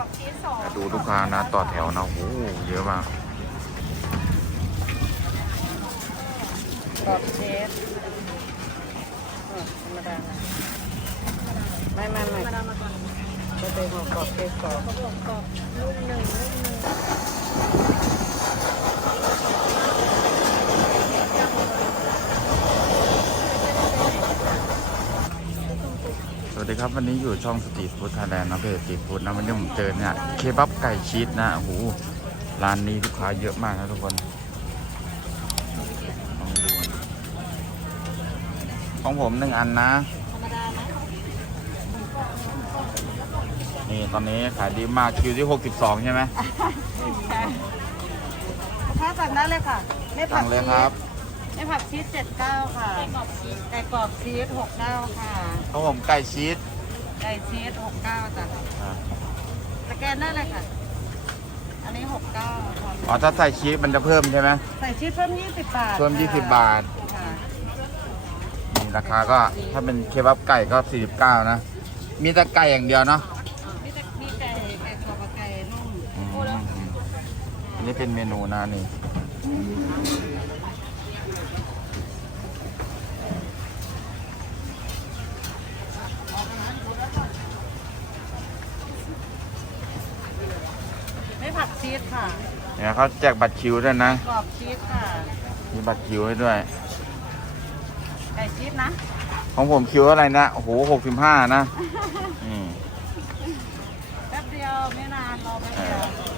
อบชีสสองดูลูกค้านะต่อแถวนะโอ้โหเยอะมากกรอบเชฟอะธรรมดาไม่ไม่ไม่มาดามมาก่อนจะเป็นของกรอบเชฟกรอบเขาบอกกรอบลูกหนึ่งลูกหนึ่ง วัสดีครับวันนี้อยู่ช่องสตรีทฟู้ดไทยแลนด์นะเพจสตรีทฟู้ดนะวันนี้ผมเจอเนี่ยเคบับไก่ชีสนะโอ้โหร้านนี้ลูกค้าเยอะมากนะทุกคนลองดูกันของผมหนึ่งอันนะธรรมดาไหมนี่ตอนนี้ขายดีมากคิวที่ 62 ใช่ไหมถ้าสั่งได้เลยค่ะ ไม่ผัสั่กงเลยครับ ไม่ผักชีสเจ็ดเก้าค่ะ ไก่กรอบชีสไก่กรอบชีสหกเก้าค่ะของผมไก่ชีสไก่ชีสหกเก้าจ้ะอ่าสแกนได้เลยค่ะ อันนี้หกเก้าอ๋อถ้าใส่ชีสมันจะเพิ่มใช่ไหม ใส่ชีสเพิ่มยี่สิบบาทเพิ่มค่ะ20บาท ค่ะนี่ราคาก็ถ้าเป็นเคบับไก่ก็ 49 นะ มีแต่ไก่อย่างเดียวเนาะมีแต่มีไก่ไก่กรอบกับไก่นุ่มอืมอันนี้เป็นเมนูนะนี่ ไม่ผักชีส ค่ะเนี่ยเขาแจกบัตรคิวด้วยนะกรอบชีสค่ะมีบัตรคิวให้ด้วย ไก่ชีสนะ ของผมคิวเท่าไหร่นะโอ้โห65นะอืมแป๊บเดียวไม่นานรอแป๊บเดียว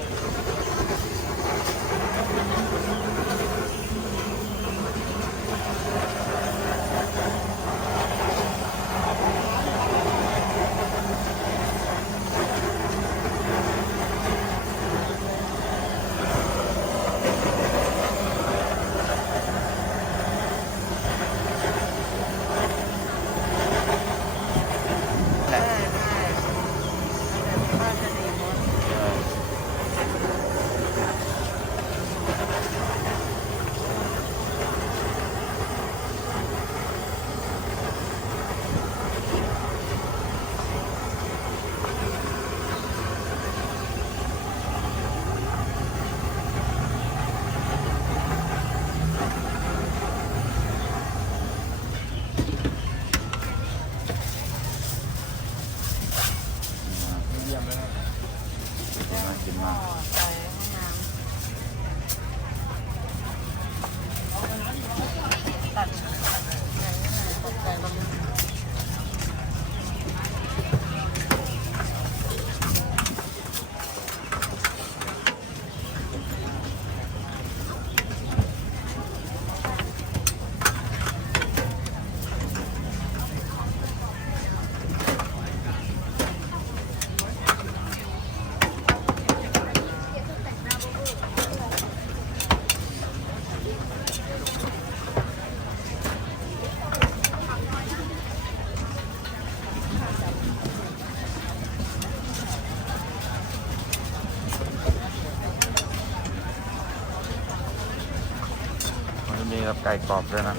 นจะมีกับไก่กรอบด้วยนะ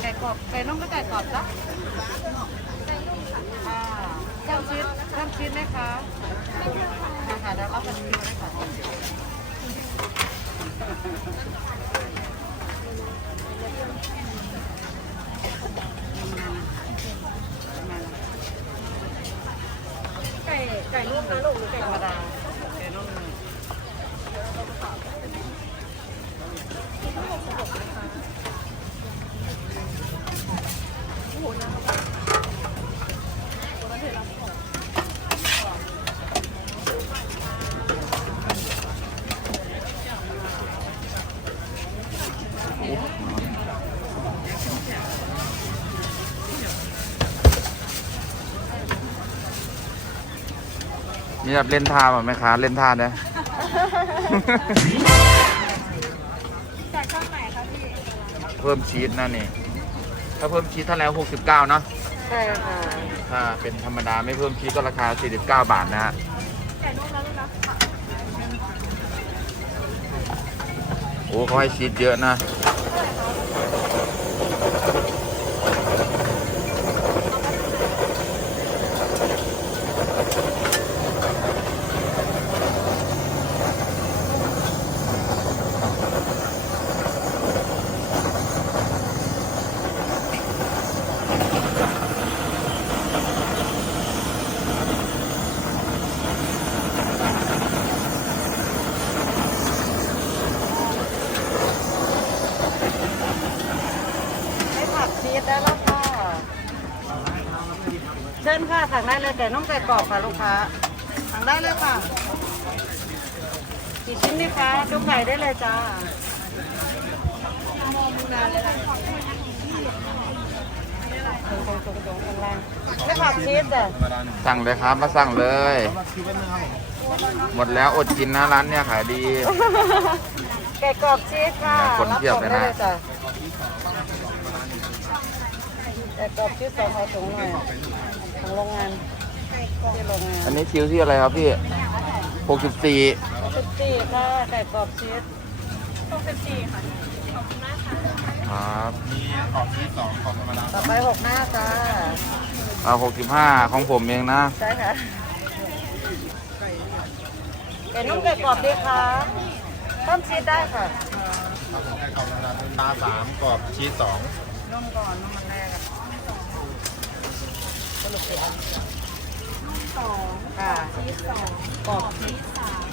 ไก่กรอบไก่นุ่มก็ไก่กรอบจ้ะอ่าเพิ่มชีสเพิ่มชีสไหมคะค่ค่ะเดี๋ยวเราเป็นคิวให้ค่ะ ไก่ไก่ลวกนะลูกหรือไก่ธรรมดาไก่นุ่ม มีแบบเล่นท่าแบบไหมคะเล่นท่าเนี่ยจากช่องไหนคะพี่เพิ่มชีสนะนี่ถ้าเพิ่มชีสเท่าไหร่69เนาะใช่ค่ะถ้าเป็นธรรมดาไม่เพิ่มชีสก็ราคา 49 บาทนะฮะไก่นุ่มแล้วลูกนะอ้เขาให้ชีสเยอะนะ ให้ผักชีสได้แล้วค่ะเชิญค่ะสั่ งได้เลยไก่น้องไก่กรอบค่ะลูกค้าสั่งได้เลยค่ะกี่ชิ้นดีคะดูไก่ได้เลยจ้าตรงตรงตรงตรงข้างล่างให้ผักชีสอะสั่งเลยครับมาสั่งเลย หมดแล้วอดกินนะร้านเนี่ยขายดี ไก่กรอบชีสค่ะคนเทียบเลยนะรับส่งได้จ้ะไก่กรอบชีสสองเอาถุงหน่อย ของโรงงานที่โรงงานอันนี้คิวที่อะไรครับพี่64สิบสี่ค่ะไก่กรอบชีสครับต่อไปหกหน้าจ้าเอา65ของผมเองนะใช่ค่ะไก่นุ่มไก่กรอบดีค่ะเพิ่มชีสได้ค่ะตาสามกรอบชีสสองนุ่มก่อนนุ่มมันแรกอะส รุปสี่อันสองค่ะ ชีสสองกรอบชีสสาม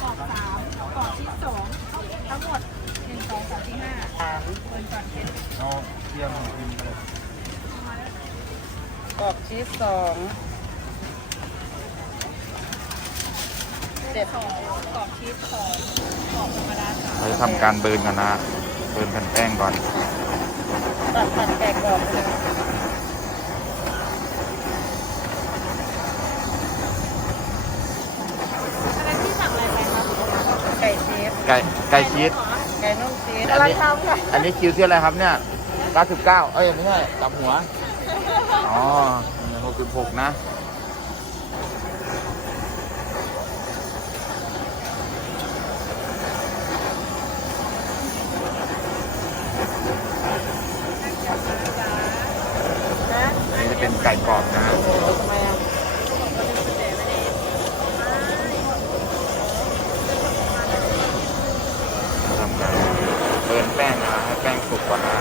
กรอบสามกรอบชีสสองทั้งหมดหนึ่งสองสามสี่ห้าสามเปิดก่อนเก็บเอาเทียมพิมพ์เลยกรอบชีสสองเจ็ดสองกรอบชีสสองกรอบธรรมดาสามเราจะทำการเบิร์นกันนะเบิร์นแผ่นแป้งก่อน ตัดตัดไก่กรอบเลย อันนั้นที่สั่งอะไรไปครับ ไก่ชีส ไก่ไก่ชีสไก่นุ่มชีสอันนี้อะไรทำค่ะอันนี้คิวที่อะไรครับเนี่ย99เอ้ยไม่ใช่กลับหัว อ๋อ66นะนะ อันนี้จะเป็นไก่กรอบนะ โอ้โหทำไมอะ ทำการเบิร์นแป้งนะให้แป้งสุกก่อนนะ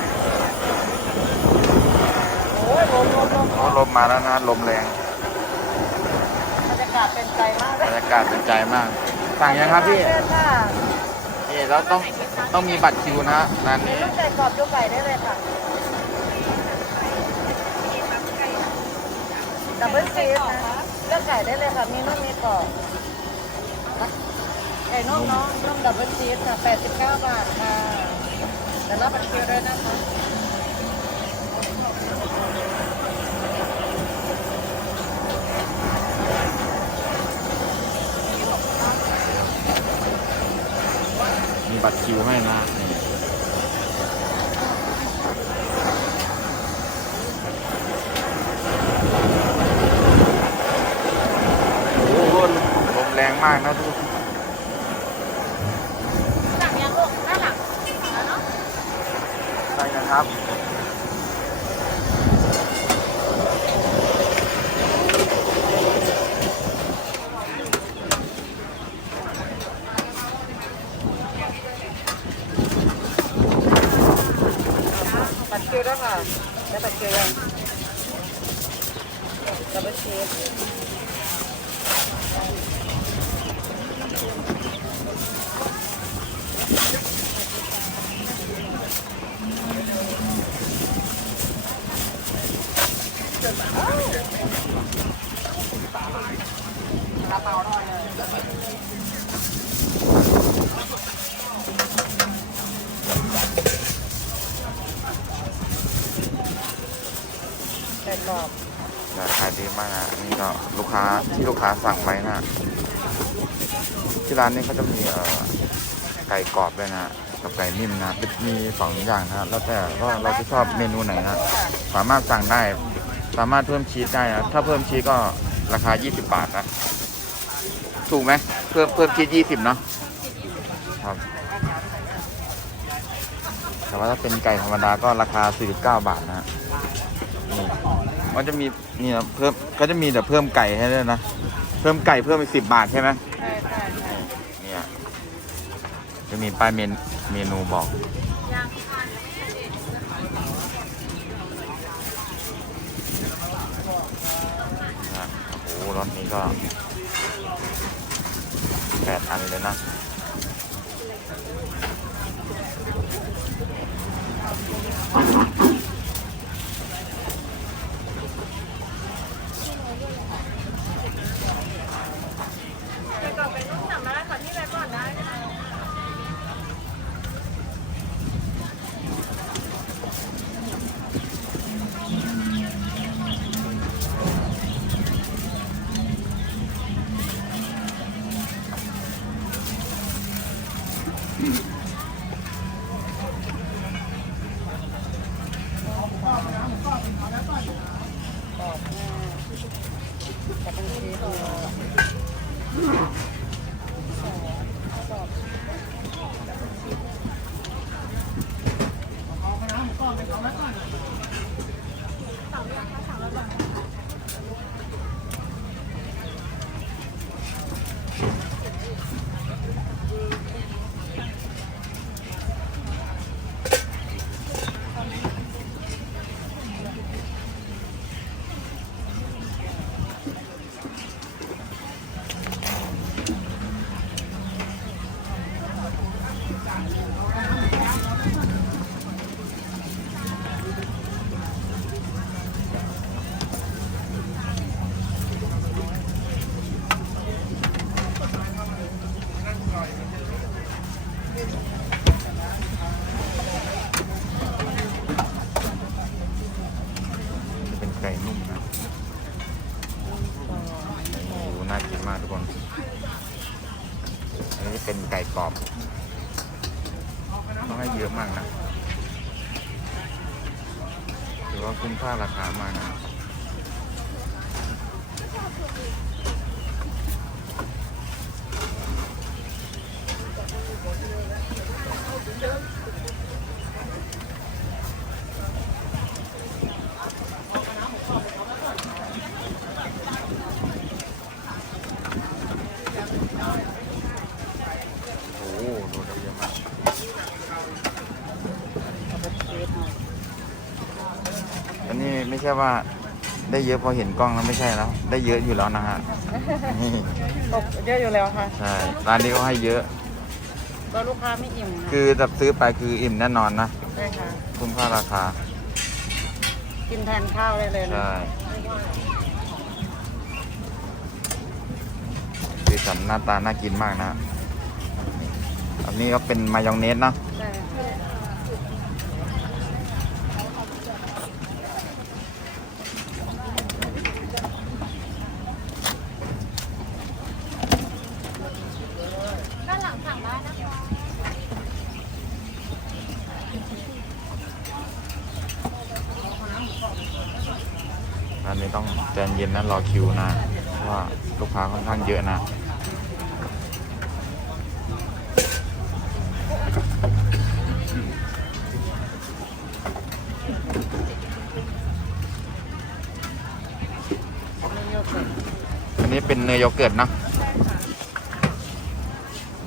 โอ้ยลมลมลม โอ้ลมมาแล้วนะ ลมแรง บรรยากาศเป็นใจมากเลบรยรยากาศเป็นใจมาก สั่งยังครับพี่ เชิญค่ะนี่เราต้องต้องมีบัตรคิวนะร้านนี้ลูกไก่กรอบดูไก่ได้เลยค่ะดับเบิลชีสนะเลือกไก่ได้เลยค่ะ มีนุ่มมีกรอบไก่นุ่มเนาะนุ่มดับเบิลชีสค่ะ89 บาทค่ะเดี๋ยวรับบัตรคิวด้วยนะคะ มีบัตรคิวให้นะนี่โอ้โหลมแรงมากนะทุกคนยังลูกด้านหลังสั่งแล้วเนาะ ใช่นะครับ บัตรคิวด้วยค่ะได้บัตรคิวยังดับเบิลชีส ไก่กรอบราคายดีมากนะนี่ก็ลูกค้าที่ลูกค้าสั่งไว้นะ ที่ร้านนี้เขาจะมีเอ่อไก่กรอบด้วยนะ กับไก่นิ่มนะมีสองอย่างนะ แล้วแต่ว่าเราจะชอบเมนูไหนนะ สามารถสั่งได้ สามารถเพิ่มชีสได้นะถ้าเพิ่มชีสก็ราคา 20 บาทนะถูกไหมเพิ่มเพิ่มชีส20 เนาะครับว่าถ้าเป็นไก่ธรรมดาก็ราคา 49 บาทนะฮะนี่มันจะมีนี่นะเพิ่มก็จะมีแต่เพิ่มไก่ให้ด้วยนะ เพิ่มไก่เพิ่มอีกสิบบาทใช่ไหมใช่ใช่ใช่เนี่ยจะมีป้ายเมนเมนูบอกนะโอ้โห รถนี้ก็แปดอันเลยนะ แต่ก่อนเป็นลูกสามารถค่ะที่แรกก่อนได้นะคะ กรอบมากจะเป็นชีสเลยจะเป็นไก่นุ่มนะโอ้โหน่ากินมากทุกคน อันนี้เป็นไก่กรอบ ต้องให้เยอะมากนะถือว่าคุ้มค่าราคามากนะโอ้โหดูได้เยอะมาก เอาเป็นชีสหน่อย อัน นี้ไม่ใช่ว่าได้เยอะพอเห็นกล้องแล้วไม่ใช่แล้ว ได้เยอะอยู่แล้วนะฮะนี่ตกเยอะอยู่แล้วค่ะใช่ร้านนี้เขาให้เยอะ ก็ลูกค้าไม่อิ่มนะคือแบบซื้อไปคืออิ่มแน่นอนนะใช่ค่ะ คุ้มค่าราคากินแทนข้าวได้เลยนะใช่สีสันหน้าตาน่ากินมากนะอันนี้ก็เป็นมายองเนสเนอะใช่ค่ะ ด้านหลังสั่งได้นะคะ ร้านนี้ต้องใจเย็นนะ รอคิวนะเพราะว่าลูกค้าค่อนข้างเยอะนะอันนี้เป็นเนยโยเกิร์ตนะ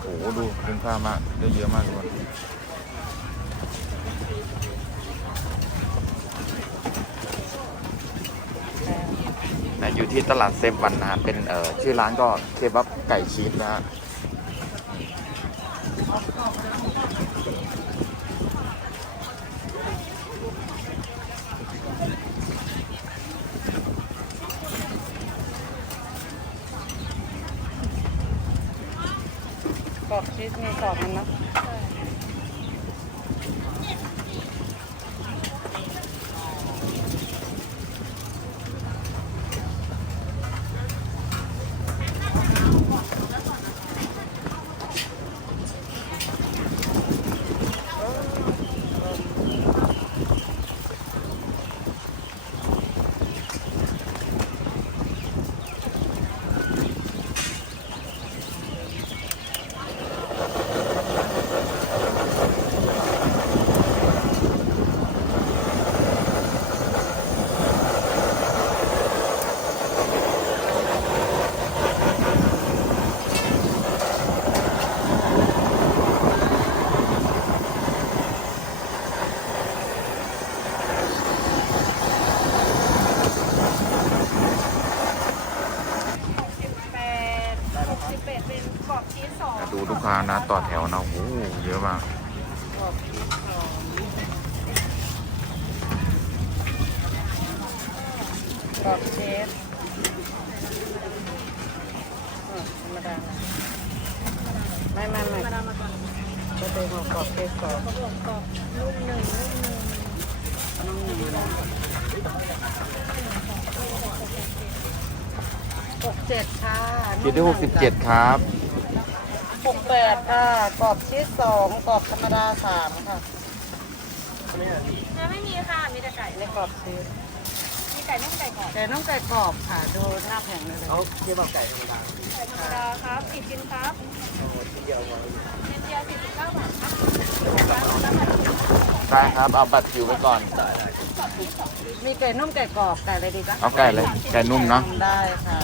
โอ้โหดูคุ้มค่ามากได้เยอะมากทุกคน อยู่ที่ตลาดเซฟวันนะเป็นเอ่อชื่อร้านก็เคบับไก่ชีสนะฮะกรอบชีสมีกรอบมันนะ น ชีสสอง ดูลูกค้านะต่อแถวนะโอ้โหเยอะมาก กรอบชีสสองกรอบเชฟอะธรรมดานะไม่ไม่ไม่ ธรรมดามาก่อน ก็เป็นของกรอบเชฟสอง กระบอกกรอบลูกหนึ่งลูกหนึ่ง น้องหนึ่งนะหก เจ็ดค่ะคิดที่หกสิบเจ็ดครับหกแปดค่ะกรอบชีสสองกรอบธรรมดาสามค่ะเนื้อไม่มีค่ะ มีแต่ไก่ ในกรอบชีสมีไก่นุ่มไก่กรอบแต่น้องไก่กรอบค่ะ ดูหน้าแผงเลยเขาเรียกว่าไก่ธรรมดาไก่ธรรมดาครับกี่ชิ้นครับชิ้นเดียวชิ้นเดียวสี่สิบเก้าบาทครับได้ครับ เอาบัตรคิวไว้ก่อน มีไก่นุ่มไก่กรอบไก่อะไรดีจ๊ะเอาไก่เลย ไก่นุ่มเนาะ ได้ค่ะ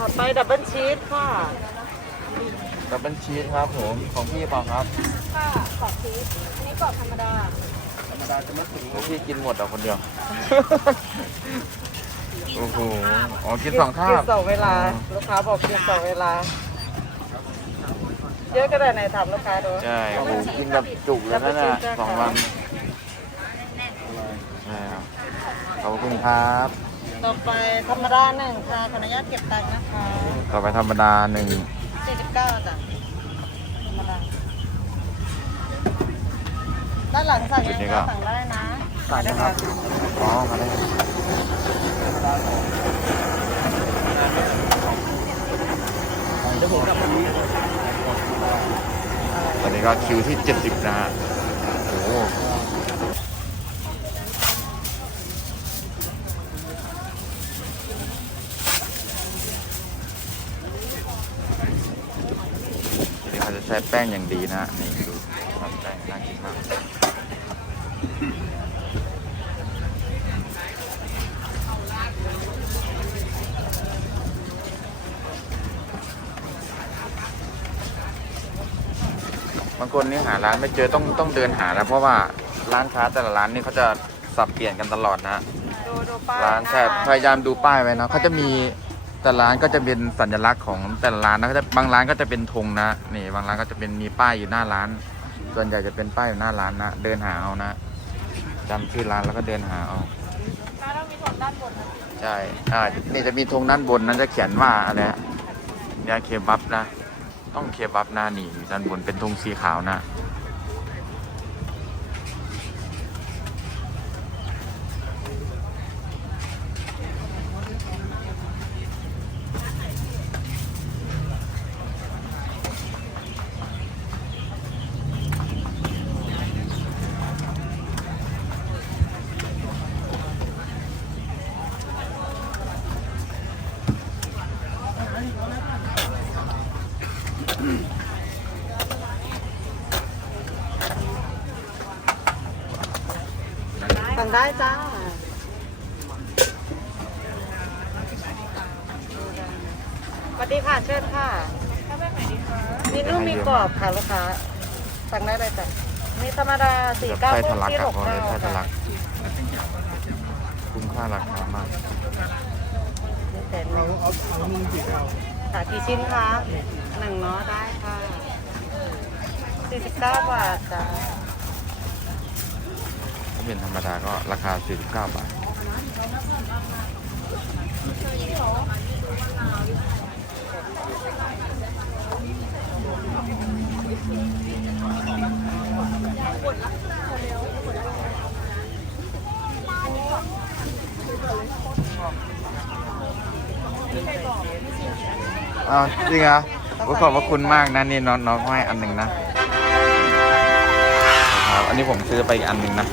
ต่อไปดับเบิลชีสค่ะ ดับเบิลชีสครับผม ของพี่เปล่าครับ ค่ะกรอบชีสอันนี้กรอบธรรมดา ธรรมดาจะไม่ถึงพี่กินหมดเหรอคนเดียว โอ้โห อ๋อ กินสองคากิบนสองเวลา ลูกค้าบอกกินสองเวลา เยอะก็ได้ไหนถามลูกค้าดูใช่โอ้โหกินแบบจุกเลยนั่นน่ะสองวันใช่ครับขอบคุณครับ ต่อไปธรรมดาหนึ่งค่ะขออนุญาตเก็บตังค์นะคะต่อไปธรรมดาหนึ่งสี่สิบเก้าจ้ะธรรมดาด้านหลังสั่งยังไงสั่งได้นะสั่งได้ค่ะอ๋อมาได้ตอนนี้ก็คิวที่ 70 นะฮะโอ้ ช้แป้งอย่างดีนะนี่ดูทำแป้งน่ากินมากบางคนนี่หาร้านไม่เจอต้องต้องเดินหาแล้วเพราะว่าร้านค้าแต่ละร้านนี่เขาจะสับเปลี่ยนกันตลอดนะ ดูดูป้ายร้านแช่พยายามดูป้ายไว้นะเขาจะมี แต่ร้านก็จะเป็นสัญลักษณ์ของแต่ละร้านนะก็จะบางร้านก็จะเป็นธงนะนี่บางร้านก็จะเป็นมีป้ายอยู่หน้าร้าน ส่วนใหญ่จะเป็นป้ายอยู่หน้าร้านนะเดินหาเอานะจำชื่อร้านแล้วก็เดินหาเอาถ้าเรามีส่วนด้านบนนะใช่อ่านี่จะมีธงด้านบนนั้นจะเขียนว่าอะไรฮะเนี่ยเคบับนะ ต้องเคบับหน้านี่อยู่ด้านบนเป็นธงสีขาวนะ ได้จ้าสวัสดีค่ะเชิญค่ะถ้าแบบไหนดีคะมีนุ่มมีกรอบค่ะลูกค้าสั่งได้เลยจ้ะมีธรรมดาสี่แบบเก้าไส้พวทะกลักที่อะหกพอเลเก้ายไส้ทะลัค่ะกคุ้มค่าราคามาก มีแต่หนึ่งค่ะกี่ชิ้นคะหนึ่งเนาะได้ค่ะสี่สิบเก้าบาทจ้ะถ้า เป็นธรรมดาก็ราคา 49 บาทอ้าวจริงเหรอขอบพระคุณมากนะนี่น้องน้องให้อันหนึ่งนะครับ อันนี้ผมซื้อไปอีกอันหนึ่งนะ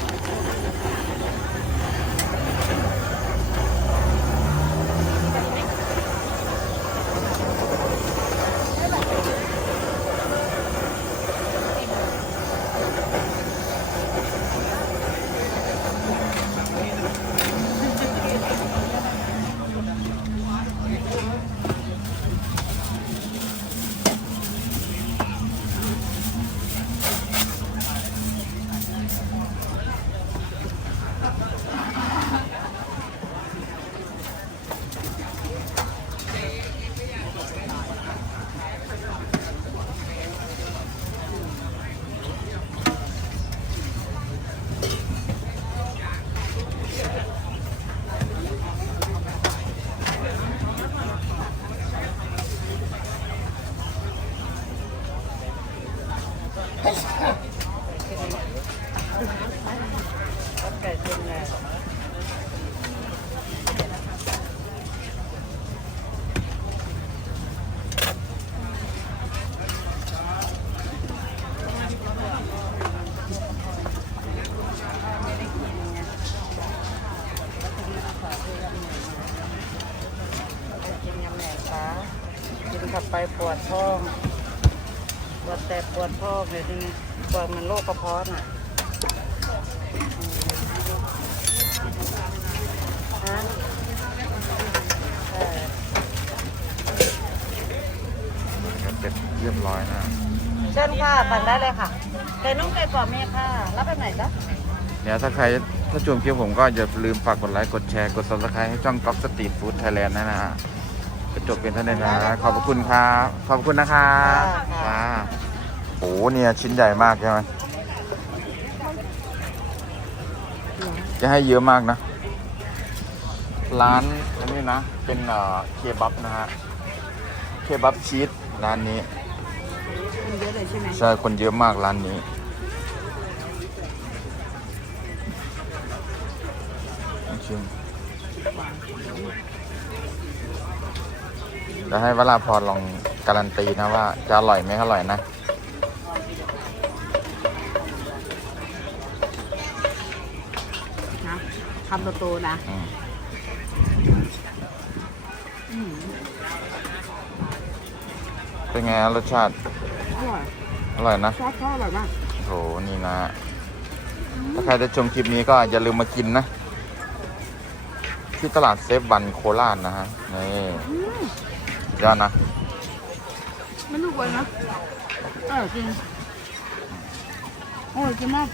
กระเพาะน่ะฮะใช่เสร็จเรียบร้อยนะเชิญค่ะสั่งได้เลยค่ะไก่นุ่มไก่กรอบเมีค่ะ รับไปไหนจ๊ะเดี๋ยวถ้าใครถ้าชมคลิปผมก็อย่าลืมฝากกดไลค์ กดแชร์ กด subscribe ให้ช่องก๊อฟสตรีทฟู้ดไทยแลนด์นะนะฮะจะจบเป็นเท่านี้นะ ขอบพระคุณครับ ขอบพระคุณนะครับค่ะโอ้โหเนี่ยชิ้นใหญ่มากใช่ไหม จะให้เยอะมากนะ ร้านอันนี้นะ เป็นเอ่อเคบับนะฮะ เคบับชีสร้านนี้คนเยอะเลยใช่ไหมใช่ คนเยอะมากร้านนี้ลองชิมเดี๋ยวให้วราพรลองการันตีนะว่าจะอร่อยไหมอร่อยนะนะ คำโตๆนะอืมอืมเป็นไงรสชาติ อร่อยอร่อยนะชอบชอบอร่อยมากโห นี่นะ ถ้าใครจะชมคลิปนี้ก็อย่าลืมมากินนะ ที่ตลาดเซฟวันโคราชนะฮะ นี่อืมสุดยอดนะ มันลูกเลยนะอร่อยจริงอร่อยจริงมาก